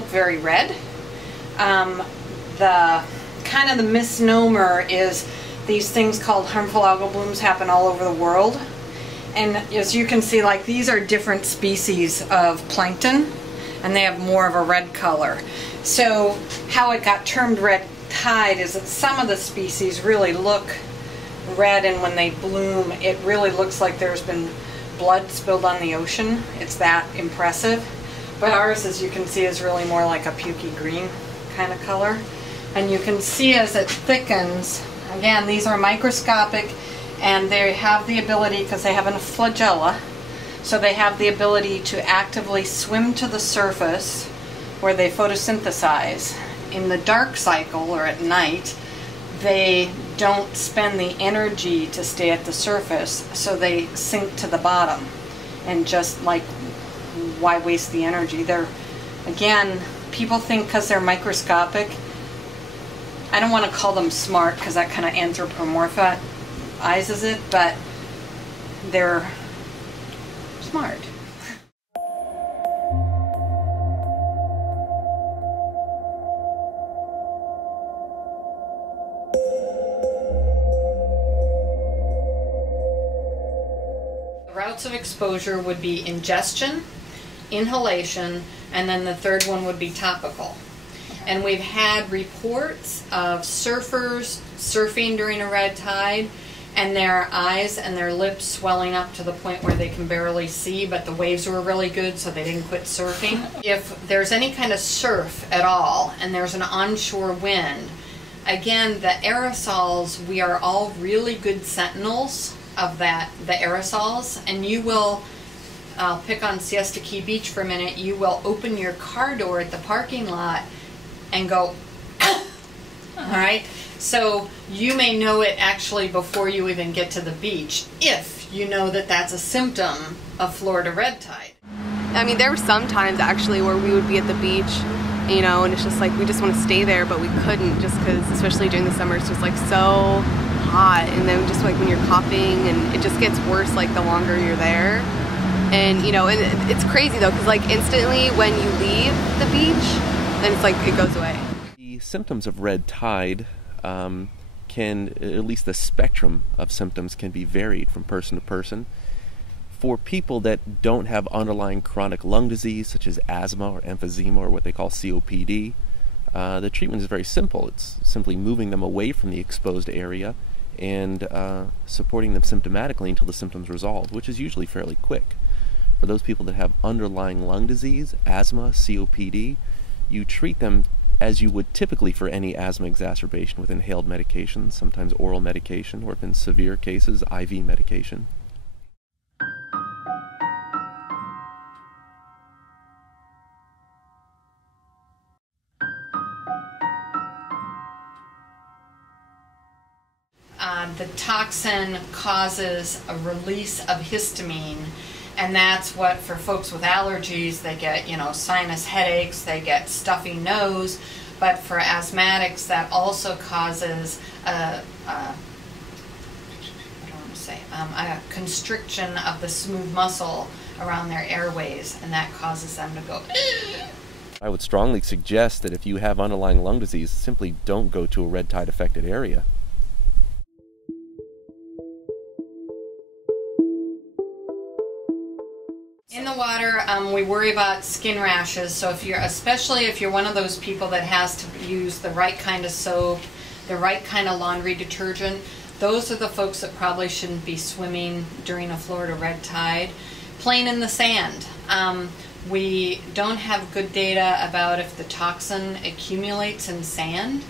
look very red. The kind of the misnomer is these things called harmful algal blooms happen all over the world. And as you can see, like, these are different species of plankton, and they have more of a red color. So how it got termed red tide is that some of the species really look red, and when they bloom it really looks like there's been blood spilled on the ocean. It's that impressive. But ours, as you can see, is really more like a pukey green kind of color. And you can see as it thickens, again, these are microscopic, and they have the ability, because they have a flagella, so they have the ability to actively swim to the surface where they photosynthesize. In the dark cycle, or at night, they don't spend the energy to stay at the surface, so they sink to the bottom. And just like, why waste the energy? They're, again, people think because they're microscopic, I don't want to call them smart because that kind of anthropomorphizes it, but they're smart. The routes of exposure would be ingestion, inhalation, and then the third one would be topical. And we've had reports of surfers surfing during a red tide and their eyes and their lips swelling up to the point where they can barely see, but the waves were really good, so they didn't quit surfing. If there's any kind of surf at all and there's an onshore wind, again, the aerosols, we are all really good sentinels of that, the aerosols, and you will, I'll pick on Siesta Key Beach for a minute, you will open your car door at the parking lot and go, alright? So you may know it actually before you even get to the beach, if you know that that's a symptom of Florida red tide. I mean, there were some times actually where we would be at the beach, you know, and it's just like we just want to stay there, but we couldn't, just because, especially during the summer, it's just like so hot, and then just like when you're coughing, and it just gets worse like the longer you're there. And you know, it's crazy though, because like instantly when you leave the beach, then it's like it goes away. The symptoms of red tide can, at least the spectrum of symptoms can be varied from person to person. For people that don't have underlying chronic lung disease such as asthma or emphysema or what they call COPD, the treatment is very simple. It's simply moving them away from the exposed area and supporting them symptomatically until the symptoms resolve, which is usually fairly quick. For those people that have underlying lung disease, asthma, COPD, you treat them as you would typically for any asthma exacerbation with inhaled medication, sometimes oral medication, or in severe cases, IV medication. The toxin causes a release of histamine, and that's what, for folks with allergies, they get, you know, sinus headaches, they get stuffy nose, but for asthmatics that also causes a constriction of the smooth muscle around their airways, and that causes them to go. I would strongly suggest that if you have underlying lung disease, simply don't go to a red tide affected area. In the water, we worry about skin rashes, so if you're, especially if you're one of those people that has to use the right kind of soap, the right kind of laundry detergent, those are the folks that probably shouldn't be swimming during a Florida red tide. Playing in the sand. We don't have good data about if the toxin accumulates in sand.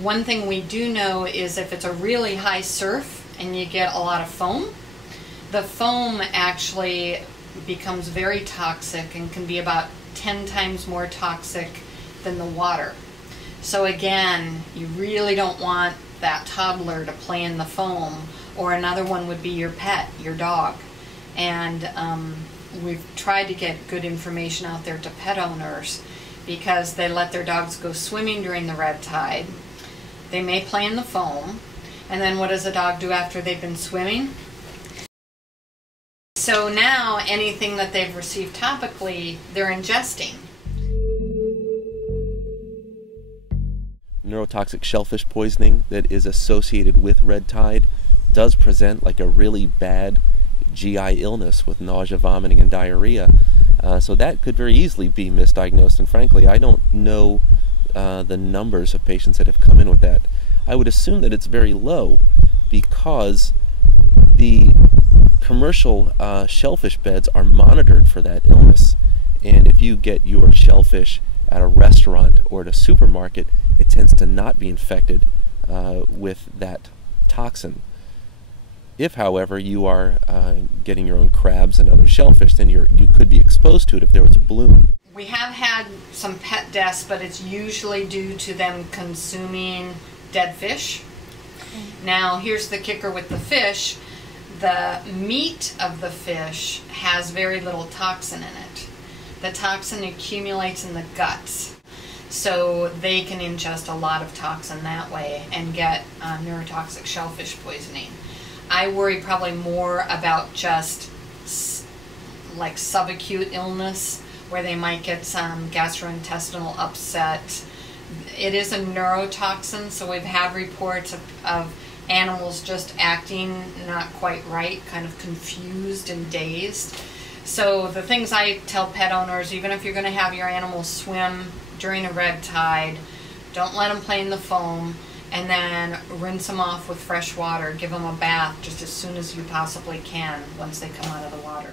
One thing we do know is if it's a really high surf and you get a lot of foam, the foam actually becomes very toxic and can be about 10 times more toxic than the water. So again, you really don't want that toddler to play in the foam, or another one would be your pet, your dog. And we've tried to get good information out there to pet owners, because they let their dogs go swimming during the red tide. They may play in the foam, and then what does a dog do after they've been swimming? So now anything that they've received topically, they're ingesting. neurotoxic shellfish poisoning that is associated with red tide does present like a really bad GI illness with nausea, vomiting, and diarrhea. So that could very easily be misdiagnosed, and frankly, I don't know the numbers of patients that have come in with that. I would assume that it's very low because the commercial shellfish beds are monitored for that illness, and if you get your shellfish at a restaurant or at a supermarket, it tends to not be infected with that toxin. If, however, you are getting your own crabs and other shellfish, then you could be exposed to it if there was a bloom. We have had some pet deaths, but it's usually due to them consuming dead fish. Now, here's the kicker with the fish. The meat of the fish has very little toxin in it. The toxin accumulates in the guts, so they can ingest a lot of toxin that way and get neurotoxic shellfish poisoning. I worry probably more about just like subacute illness, where they might get some gastrointestinal upset. It is a neurotoxin, so we've had reports of animals just acting not quite right, kind of confused and dazed. So the things I tell pet owners, even if you're going to have your animals swim during a red tide, don't let them play in the foam, and then rinse them off with fresh water. Give them a bath just as soon as you possibly can once they come out of the water.